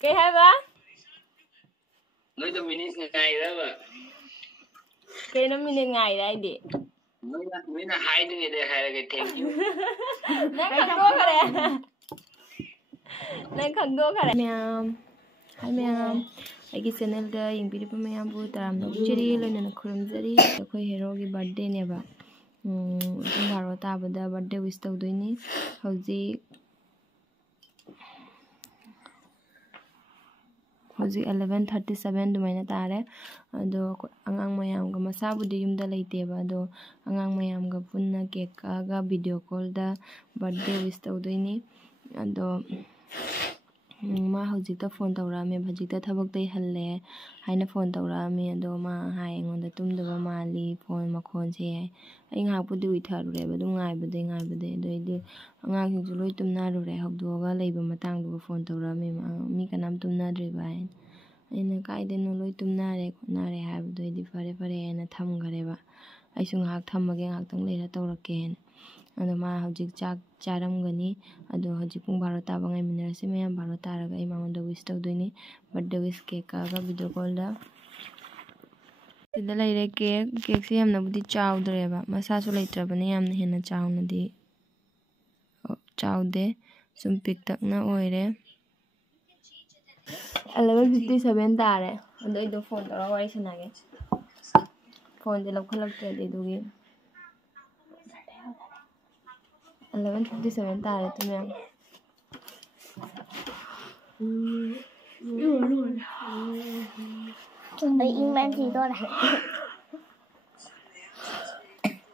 Cái hai ba nói cho mình ngày đó mà cái nó mình ngày đây đi mình là hai đứa để hai cái thank you nãy khẩn đua cái này nãy khẩn đua cái này mèo hai mèo अगी channel दा यंगबिरिब मयामबु Taram नोकचरी लोनना खुरमजरी अखोय हेरोगी birthday नेबा बारो ताबदा birthday wish तौदोइनी हौजी 11:37 दुमाइना तारे अदो अंगांग मयामगा मसाबुदी युमदा लेतेबा अदो अंगांग मयामगा पुन्ना cake कागा video call दा birthday wish तौदोइनी अदो मा हौजिकता फोन तौरामे हौजिकता थबक्तै हल्ले हाइना फोन तौरामे अदो मा हाय एंगोंदा तुमदबा माली फोन मखोनसे आई ngakpudi उइथारुरेबा दु ngaibade अदोइदि अंगांसिंसु लोइ तुमनारुरे हौदोगा लेबा मतंगदुगा फोन तौरामे मी कनाम तुमनाद्रिबा हाइन आइना काइदेनो लोइ तुमनारे खोनारे हाबदोइदि फरे फरे हाइना थमगरेबा आइसु ngak थमगे ngakतंग लेरा तौरके अदो मा हौजिक चाक चारमगनी अदो हौजिक पुंग 12 ताबा ngai मिनरसे मयाम 12 तारगा आई मांगोंदा विश तौदोइनी बर्थडे विश केक कागा वीडियो कॉल दा सिदा लेरे केक से हमनाबुदी चाउदरेबा मसासु लेत्रबने यामना हेना चाउनदी चाउदे सुम पिक तकना ओइरे 11:57 तारे अदो इदो फोन तौरा वारी सनागे फोन दे लखलक्तदे दुगी 11:57 तारे तुम्हें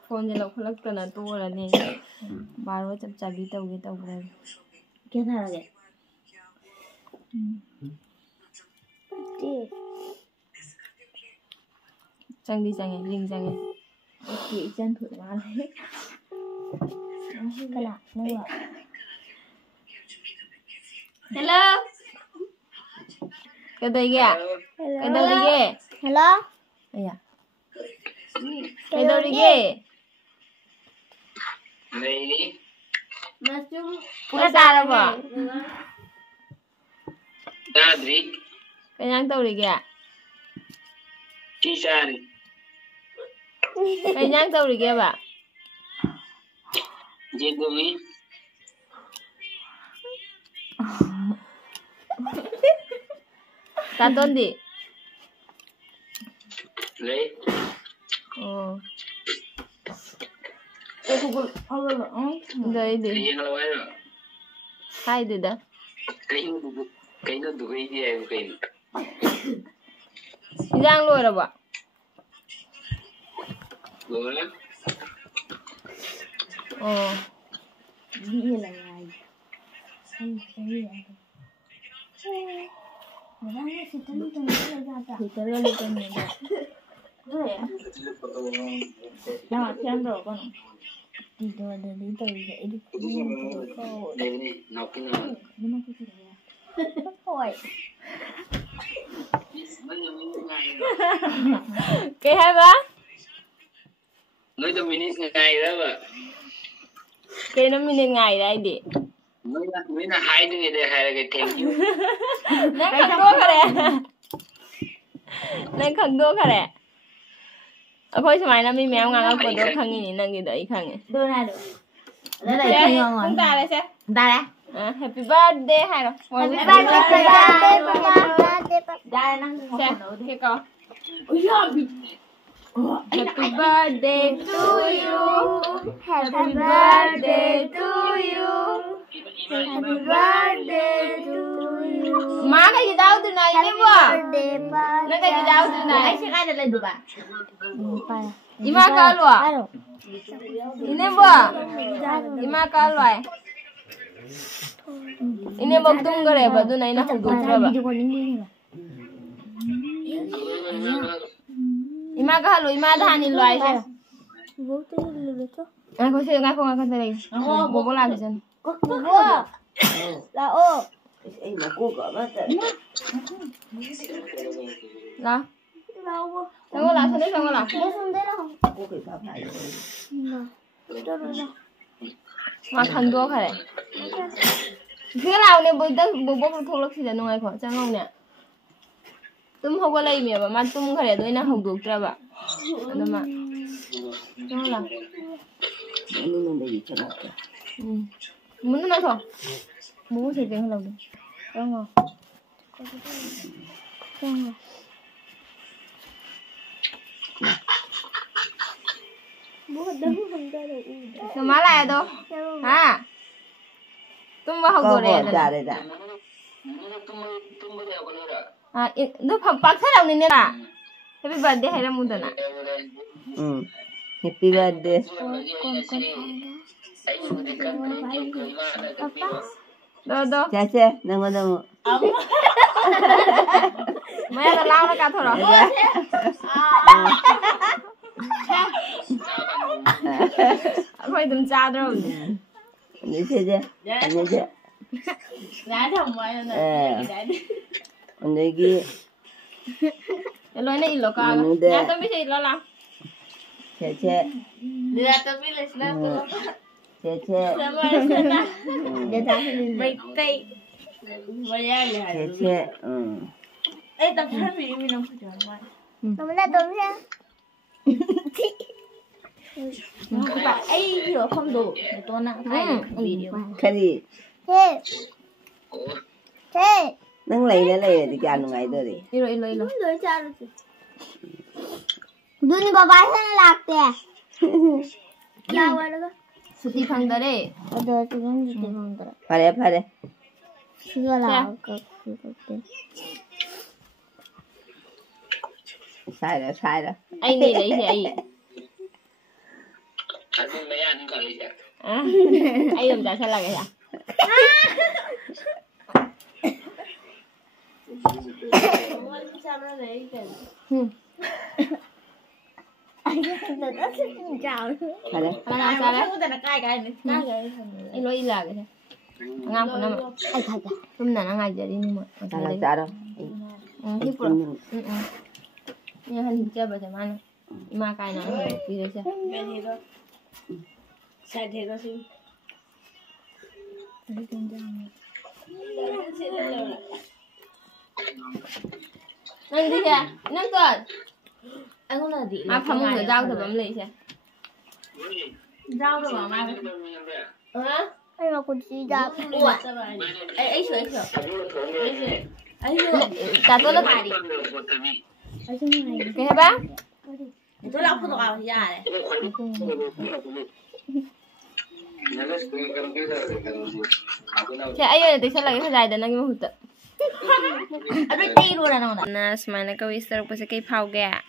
फोन जे लौखलक्तना तोरने 12 चप चाबी तौगे तौरे क्या था लगे चंगी चंगे रिंग चंगे ओके इचन फुट मारे कला नवा हेलो कदोइगे कदोइगे हेलो अया कदोइगे नहीं मशरूम पूरा तारबो दादरी कयां तौरिगे चीचारी कयां तौरिगे बा जेगोमी तातोंदी ले दई दे ये लवायो हाय देदा कहीं तो दुबई भी है कहीं इजांग लोरबा लोला ये लगाई सही है मजाने सितन तो नहीं जाता भीतर वाले तो नहीं है ना कैमरा कौन दीदो दीदी तो ये नहीं नौकी ना mana kucing ya oi cái hai ba nói cho mình ngày đó mà cái nó mình ngày đây đi mình là hai đứa để hai cái thank you nãy khẩn đua cái này nãy khẩn đua cái này अखोई समाय ना me ma'am ngang को दो खंगी नि नंगी दई खंगे दो ना दो ले ले खंगी ngon ta से happy birthday hai rồi happy birthday đây năng cái con happy birthday to you happy birthday to you happy birthday to you má cái gì đâu từ này đi bữa nó cái gì đâu từ này anh sẽ ai lên được bạn ima ka lo ini bữa ima ka lo ini magtung gare ba do nai na hugudra ba ima ka halo ima dhani loai se ko se nga ko nga tare bobo la jen la o anh mà cô gọi bắt la Tunggu lah, sini tunggu lah. cô phải bảo lại Makan dua kali. Cứ nào nè bố bố không lắc xịt nung ai khó chẳng không nè. Tum không có lấy mía mà tum cái này tôi nó không được ra bà. Đó mà. Đó là. Ini dari cara. Muốn nói thôi. Bố sẽ tiếng lâu được. Đó ngon. Đó ngon. Bố đứng không ra được. Sao má lại đâu? Hả? Tum vào học đồ này. Đây đây. À, nó phẩm bạc thế nào nên à? Happy birthday hay là muốn tận à? Happy birthday. Đó. Chacha, nang đâu. Mày là lao nó cả thôi rồi. Phải đừng cha đâu. Như thế chứ. Như thế. Giá thầm mày này. Anh kia. Cái lối này lo cả. Nhà tôi biết gì lo làm. Chacha. Đi ra tôi biết là sao. Chacha. Để ta break tay. Bây giờ là. Chacha. Ê tập hát vì mình không phải ngoài. Tụi là tụi nha. Các bạn ấy hiểu không đủ để tôi nặng thay video. Cái gì? Thế. Nang lấy thì cha ngay đó đi. Đi rồi. Rồi cha rồi. Duni baba sana लागते क्या हुआ लगा सुती फंगदा रे other तो gun सुती फंगदा फारे सिगा लाग करते sai rồi anh đi lấy gì anh Anh mấy anh còn đi chứ? Anh làm sao là cái gì? anh rất xin chào phải đấy Sao đấy? Anh nói là cái gì? Ngang của nó mà. ai thật à Hôm nào nó ngay giờ đi nhưng mà. sao đâu Tiếp rồi. Nhưng hắn chơi bởi thằng anh. Mà cái nó đi đấy chứ. sai thế đó xin Anh đi kìa, nâng tuần. anh có là gì Mà phòng người rau thì bấm lấy kìa. rau rồi mà anh mà còn gì ra Ủa? Ấy sửa. Cả tôi lớp bài đi. Cái hả bác? tôi lọc không vào nhà này Chị ấy ơi, tại sao lại cái dài đến anh mà hụt tận? anh đi ti luôn là nào nè Na, semana kau istirahat pasal kau pau gak?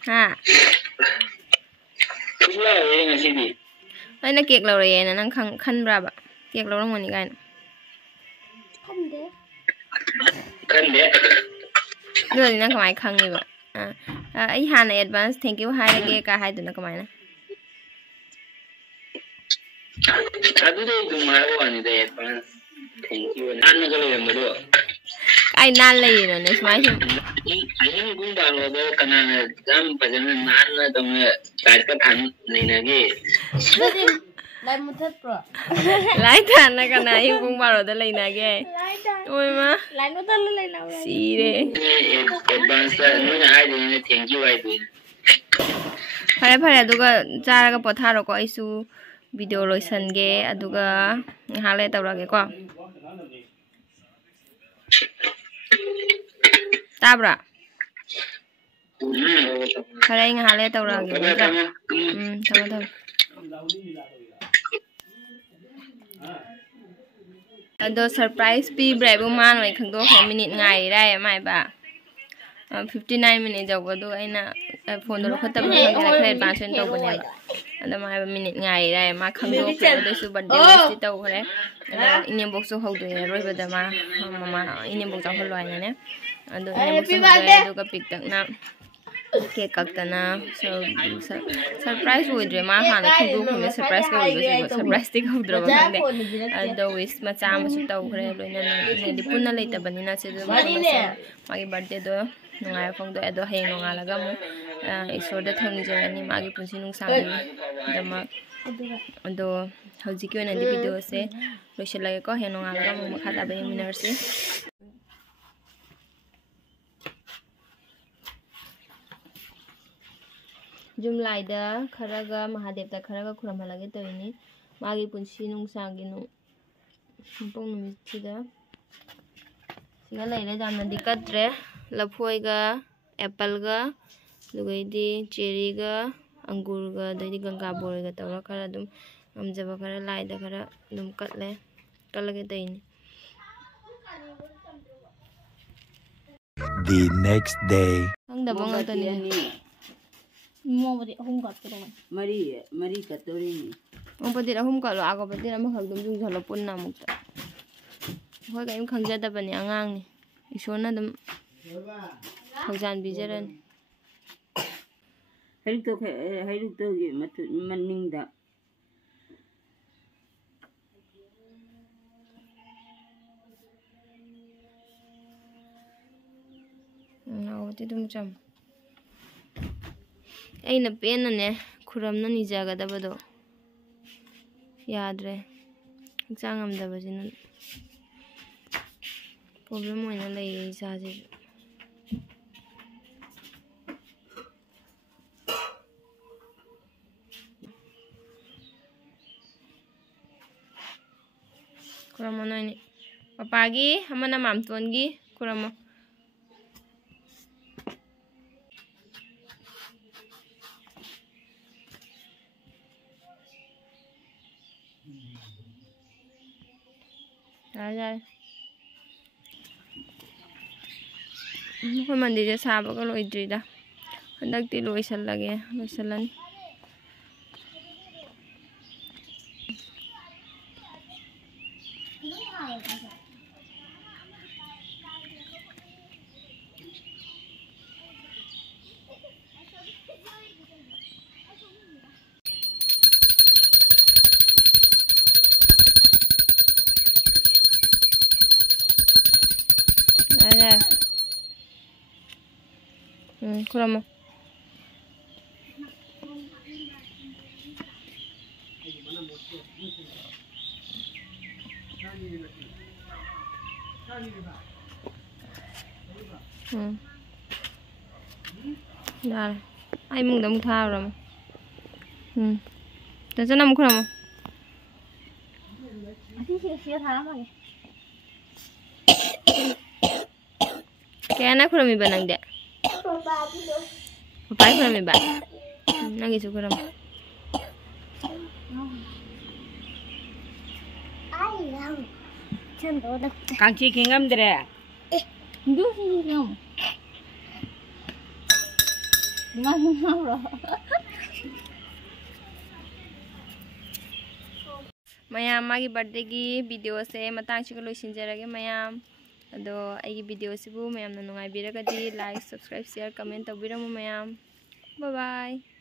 Ha? Đúng là vậy ngay xin đi. Ay na cake lâu rồi nè, nang khăn berapa? Cake lâu lắm rồi kan? Kan dia. Dulu nang kamai khăn ni ba. Ay hana advance thank you hai lagi ka hai tu na kamai na. Aduh deh cuma awak ni deh advance. Thank you. Anu kalau yang baru. Ay nan lagi no, nes mai sih. Ayam pun baru ada kena jam pasangan nan dong cari ketan ni lagi. lại một thất rồi Lại thằng na kana yung kung baro da lay na ge. Ôi ma. lại nó thất lên nào Si de. Advance nu na ai deh thank you ai deh. Pare aduga charaga potharo ko aisu video loisange aduga hale tawrage ko. Tabra. Pare nga hale tawrage. Tama. Ado surprise pi brave man lai khang do kha minute ngai rai mai ba 59 minute jaw go do aina phone do khatam na khang khre ba chen to bane ba ado mai ba minute ngai rai ma khang do kha do su birthday wish to khre ado inem box so hau do ya roi ba da ma mama inem box jaw loi na ne ado inem box do ka pick tak na ke kaktana so surprise with ma ha na khang do khme surprise ko do surprise tik hau dro ba de ado wish ma cha ma su to khre loi na ne di punna lei ta bani na se do magi birthday do nungai phong do ado heng nonga laga mo isor da thang je ni magi punsi nung sang dama ꯑꯗꯣ ꯍꯧꯖꯤꯛꯀꯤ ꯑꯣꯏꯅꯗꯤ ꯚꯤꯗꯤꯑꯣꯁꯦ ꯂꯣꯏꯁꯤꯜꯂꯒꯦꯀꯣ ꯍꯌꯦꯡ ꯅꯣꯡꯉꯥꯜꯂꯒ ꯑꯃꯨꯛ ꯃꯈꯥ ꯇꯥꯕ ꯌꯦꯡꯃꯤꯟꯅꯔꯁꯤ ꯖꯨꯝꯂꯥꯏꯗ ꯈꯔꯒ ꯃꯍꯥꯗꯦꯕꯇ ꯈꯔꯒ ꯈꯨꯔꯨꯝꯍꯜꯂꯒꯦ ꯇꯧꯔꯤꯅꯤ ꯃꯥꯒꯤ ꯄꯨꯟꯁꯤ ꯅꯨꯡꯁꯥꯡꯒꯤ ꯃꯄꯣꯛ ꯅꯨꯃꯤꯠꯁꯤꯗ ꯁꯤꯒ ꯂꯩꯔꯦ ꯌꯥꯝꯅꯗꯤ ꯀꯠꯇ꯭ꯔꯦ ꯂꯐꯣꯏꯒ ꯑꯦꯄꯜꯒ ꯑꯗꯨꯒꯩꯗꯤ ꯆꯦꯔꯤꯒ ꯑꯪꯒꯨꯔꯒ ꯑꯗꯩꯗꯤ ꯒꯪꯒꯥ ꯕꯣꯔꯒ ꯇꯧꯔ ꯈꯔ ꯑꯗꯨꯝ ꯉꯝꯖꯕ ꯈꯔ ꯂꯥꯏꯗ ꯈꯔ ꯑꯗꯨꯝ ꯀꯠꯂꯒꯦ ꯇꯧꯔꯤꯅꯤ The next day. ꯈꯪꯗꯕ ꯉꯥꯛꯇꯅꯤ ꯃꯣꯕꯗꯤ ꯑꯍꯨꯝ ꯀꯠꯀꯗꯧꯕꯅꯤ ꯃꯔꯤ ꯀꯠꯇꯣꯔꯤꯅꯤ ꯃꯣꯡꯄꯗꯤꯠ 3 ꯀꯠꯂꯣ ꯑꯒꯣꯄꯗꯤꯠ ꯑꯃꯈꯛ ꯑꯗꯨꯝ ꯌꯨꯡꯁꯜꯂꯣ ꯄꯨꯟꯅ ꯑꯃꯨꯛꯇ ꯑꯩꯈꯣꯏ ꯀꯔꯤꯝ ꯈꯪꯖꯗꯕꯅꯤ ꯑꯉꯥꯡꯅꯤ ꯏꯁꯣꯔꯅ ꯑꯗꯨꯝ ꯊꯧꯖꯥꯟ ꯄꯤꯖꯔꯅꯤ ꯍꯩꯔꯨꯛꯇꯒꯤ ꯃꯅꯤꯡꯗ ꯑꯒꯣꯄꯗꯤꯠ ꯑꯗꯨꯝ ꯆꯝ ꯑꯩꯅ ꯄꯦꯟꯅꯅꯦ ꯈꯨꯔꯝꯅ ꯅꯤꯖꯒꯗꯕꯗꯣ ꯌꯥꯗ꯭ꯔꯦ ꯍꯛꯆꯥꯡ ꯉꯝꯗꯕꯁꯤꯅ ꯄ꯭ꯔꯣꯕ꯭ꯂꯦꯝ ꯑꯣꯏꯅ ꯂꯩꯌꯦ ꯏꯁꯥꯁꯤꯁꯨ ꯈꯨꯔꯝꯃꯣ ꯅꯣꯏꯅꯤ ꯄꯄꯥꯒꯤ ꯑꯃꯅ ꯃꯥꯝꯇꯣꯟꯒꯤ ꯈꯨꯔꯝꯃꯣ ꯌꯥꯔꯦ ꯑꯩꯈꯣꯏ ꯃꯟꯗꯤꯔꯁꯦ ꯁꯥꯕꯒ ꯂꯣꯏꯗ꯭ꯔꯤꯗ ꯍꯟꯗꯛꯇꯤ ꯂꯣꯏꯁꯜꯂꯅꯤ kurama. Rồi, ai mừng đóng thao rồi. Để cho năm kurama. Kaya na kurami ba nang de? Papai kurami ba? Nang isu kurama. Kanchi kingam dere. Mayam magi birthday gi video se matang chi loisinjarage mayam ado aigi video sibu mayam na nungai biragadi like subscribe share comment tabiramu mayam bye bye.